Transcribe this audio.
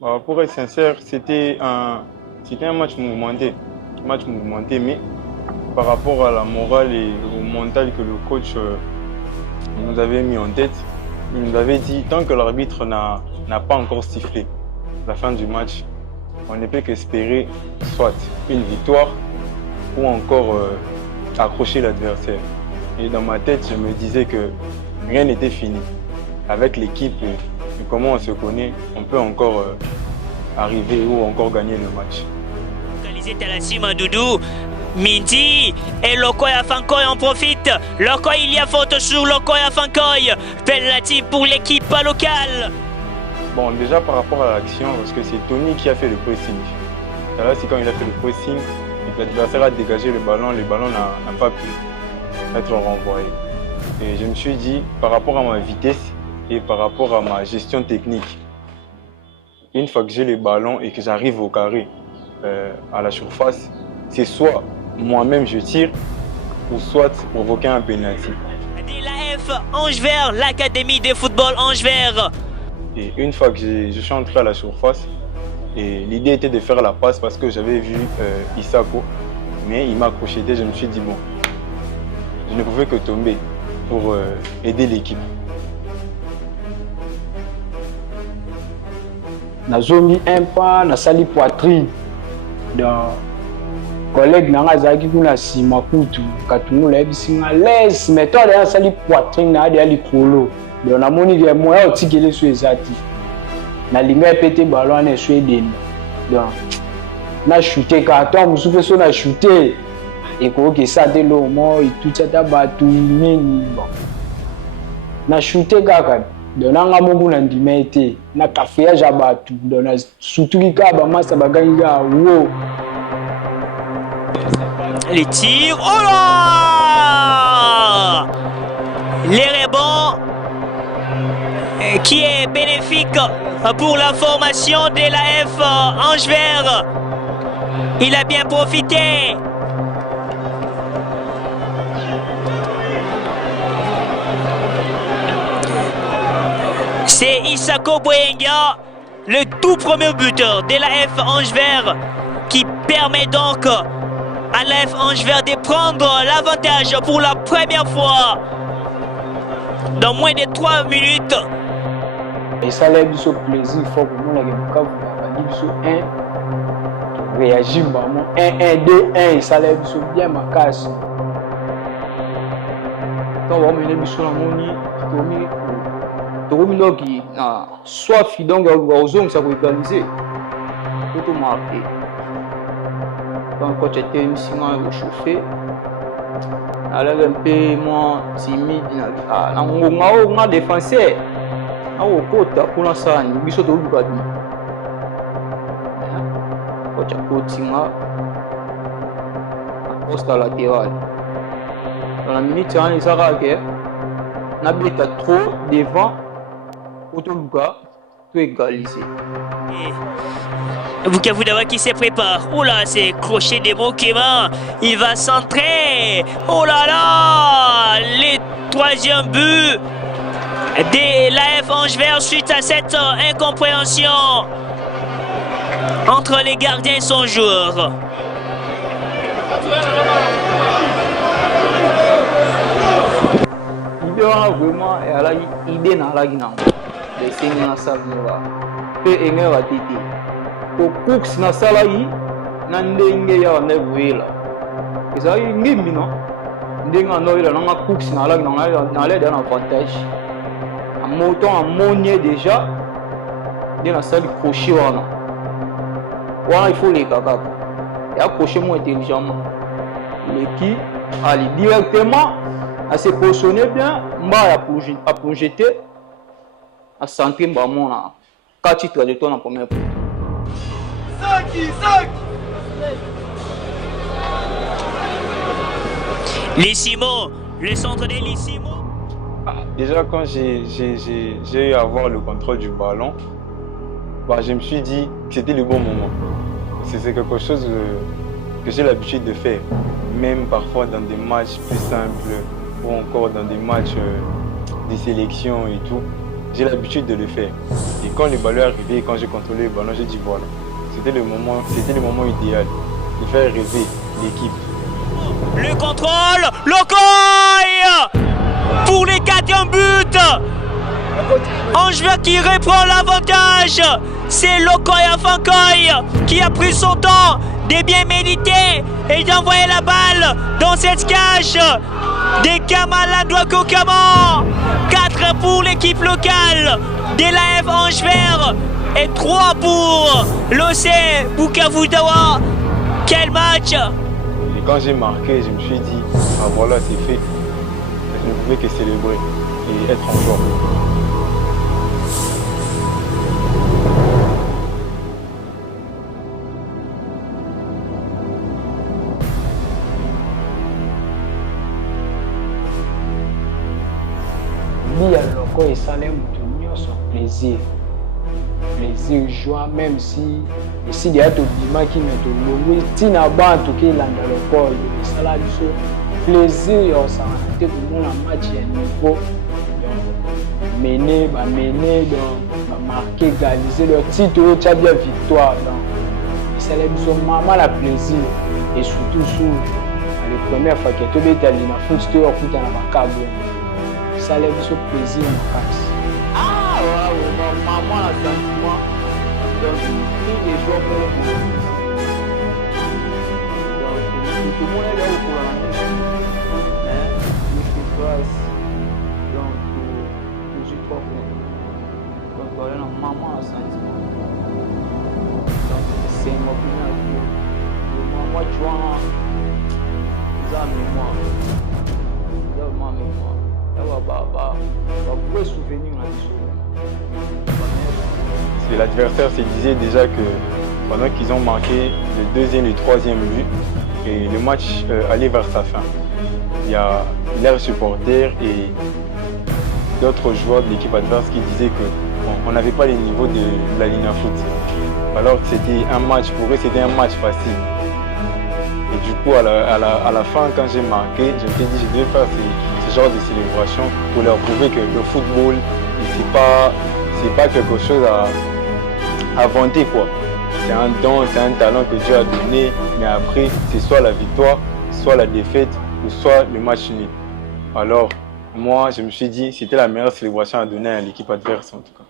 Bah, pour être sincère, c'était un match mouvementé. Match mouvementé, mais par rapport à la morale et au mental que le coach nous avait mis en tête, il nous avait dit, tant que l'arbitre n'a pas encore sifflé la fin du match, on ne peut qu'espérer soit une victoire ou encore accrocher l'adversaire. Et dans ma tête, je me disais que rien n'était fini. Avec l'équipe et comment on se connaît, on peut encore arriver ou encore gagner le match. Localisé Talasima Doudou, Mindy et Lokoya Fankoy en profite. Lokoya, il y a faute sur Lokoya Fankoy. Penalty pour l'équipe locale. Bon, déjà par rapport à l'action, parce que c'est Tony qui a fait le pressing. Là, c'est quand il a fait le pressing et que l'adversaire a dégagé le ballon n'a pas pu être renvoyé. Et je me suis dit, par rapport à ma vitesse et par rapport à ma gestion technique, une fois que j'ai le ballon et que j'arrive au carré, à la surface, c'est soit moi-même je tire ou soit provoquer un penalty. DLAF Angevert, l'académie de football Angevert. Et une fois que je suis entré à la surface, et l'idée était de faire la passe parce que j'avais vu Isako, mais il m'a crocheté, je me suis dit bon, je ne pouvais que tomber pour aider l'équipe. Nazongi un pas na sali poitrine dans collègue nanga zaki kuna sima kutu katungu la bisinga les mais toi na sali poitrine na dia likolo donc na moni que moya otikele so ezati na linga pété ballon na Sweden donc na shooter ka toi musupe so na shooter et ko ke ça de lo mo itu tata batu nini bon na shooter kaka donc nanga mongu na ndima ete na caféage ya batu donc na surtout ka ba masa bagangi ga wo. Les tirs, oh là! Les rebonds qui est bénéfique pour la formation de l'AF Angevert. Il a bien profité. C'est Isako Boyenga, le tout premier buteur de l'AF Angevert, qui permet donc à l'AF Angevert de prendre l'avantage pour la première fois dans moins de 3 minutes. Et ça l'a biso plaisir, il faut que nous l'ayons biso 1 réagir vraiment 1 2 1 et ça l'a biso bien ma casse. Quand on met biso la moni Tomi qui a soif donc aux hommes ça peut égaliser. Tout marqué. Quand le coach était chauffé, elle est un peu moins timide. On a défenseur. On a côté pour l'instant, il faut tout le monde. Coach a continué à poste latéral. Dans la minute, on a trop devant pour tout le monde, tout égaliser. Bukavu qui se prépare. Oh là, c'est crochet des Mokema. Il va centrer. Oh là là, le troisième but de l'AF Angevert suite à cette incompréhension entre les gardiens et son joueur. Il y a vraiment une idée dans la guinée. De signer la salle. Peu énervé à Titi. Pour Cooks na sala yi na ndenge ya na vuela eza ngimi no ndenge no ila na Cooks na la na l'aide d'un avantage a moton a monnier déjà de na sala crochet wana il faut les kaka et accrocher moins intelligemment l'équipe aller directement à se positionner bien mba à projeter à centrer vraiment na 4 titres de toi en première fois. Lissimo, le centre de Lissimo. Déjà quand j'ai eu à avoir le contrôle du ballon, je me suis dit que c'était le bon moment. C'est quelque chose que j'ai l'habitude de faire, même parfois dans des matchs plus simples ou encore dans des matchs de sélection et tout. j'ai l'habitude de le faire. Et quand le ballon est arrivé, quand j'ai contrôlé le ballon, j'ai dit voilà, c'était le moment idéal de faire rêver l'équipe. Le contrôle, Lokoy pour les 4e buts. Angevin qui reprend l'avantage. C'est Lokoy Afankoy qui a pris son temps de bien méditer et d'envoyer la balle dans cette cage des Kamala Douakokama. 4 pour l'équipe locale de l'AF Angevin et 3 pour l'OC Bukavu Dawa. Quel match! Et quand j'ai marqué, je me suis dit, ah voilà, c'est fait. Je ne pouvais que célébrer et être en forme. Bia Lokoy esalai moto nyonso plaisir joie, même si esili ya tobimaki me tolongwi ntina bantu kelanda Lokoy esala biso plaisir ya kosangana te komona match ya niveau bamene bamarke égaliser leur titre oyo tya bia victoire donc esala biso mama la plaisir et surtout sur les premières fois ke tobetali na foot to okuta na bakabo esala biso plaisir makasi. Maman a sentiment donc tous les jours pour vous donc tout le monde est là au courant mais je passe donc toujours pas donc voilà maman a sentiment donc c'est une opinion que maman tu vois ça mémoire Et l'adversaire se disait déjà que pendant qu'ils ont marqué le 2e et le 3e but, et le match allait vers sa fin. Il y a leurs supporters et d'autres joueurs de l'équipe adverse qui disaient qu'on n'avait pas le niveau de la Ligue Foot. Alors que c'était un match, pour eux c'était un match facile. Et du coup à la fin, quand j'ai marqué, je me suis dit je devais faire ce genre de célébration pour leur prouver que le football, c'est pas quelque chose à vanter quoi. C'est un don, c'est un talent que Dieu a donné, mais après c'est soit la victoire, soit la défaite, ou soit le match nul. Alors moi je me suis dit c'était la meilleure célébration à donner à l'équipe adverse en tout cas.